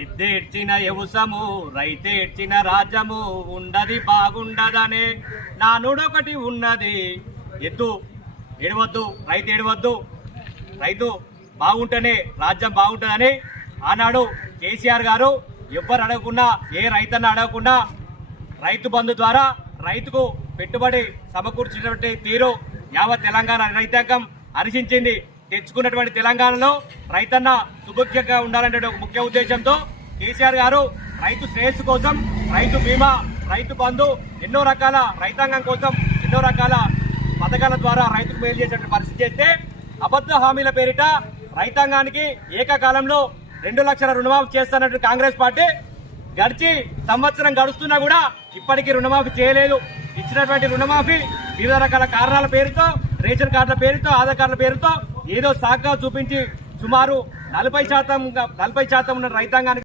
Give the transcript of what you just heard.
ఎద్దే ఇడ్చిన యవసము రైతే ఇడ్చిన రాజ్యము ఉండది బాగుండదనే నానుడొకటి ఉన్నది. ఎద్దు ఏడవద్దు, రైతు ఏడవద్దు, రైతు బాగుంటేనే రాజ్యం బాగుంటుందని ఆనాడు కేసీఆర్ గారు ఎవ్వరు అడగకుండా, ఏ రైతన్న అడగకుండా రైతు బంధు ద్వారా రైతుకు పెట్టుబడి సమకూర్చినటువంటి తీరు యావత్ తెలంగాణ రైతాంగం హర్షించింది. తెచ్చుకున్నటువంటి తెలంగాణలో రైతన్న సుభిక్షంగా ఉండాలంటే ఒక ముఖ్య ఉద్దేశంతో కేసీఆర్ గారు రైతు శ్రేయస్సు కోసం రైతు బీమా, రైతు బంధు, ఎన్నో రకాల రైతాంగం కోసం ఎన్నో రకాల పథకాల ద్వారా రైతుకు మేలు చేసేటువంటి పరిస్థితి చేస్తే అబద్ధ హామీల పేరిట రైతాంగానికి ఏకకాలంలో 2 లక్షల రుణమాఫీ చేస్తున్నట్టు కాంగ్రెస్ పార్టీ గడిచి సంవత్సరం గడుస్తున్నా కూడా ఇప్పటికీ రుణమాఫీ చేయలేదు. ఇచ్చినటువంటి రుణమాఫీ వివిధ రకాల కారణాల పేరుతో, రేషన్ కార్డుల పేరుతో, ఆధార్ కార్డుల పేరుతో ఏదో సాగ్గా చూపించి సుమారు 40% ఉన్న రైతాంగానికి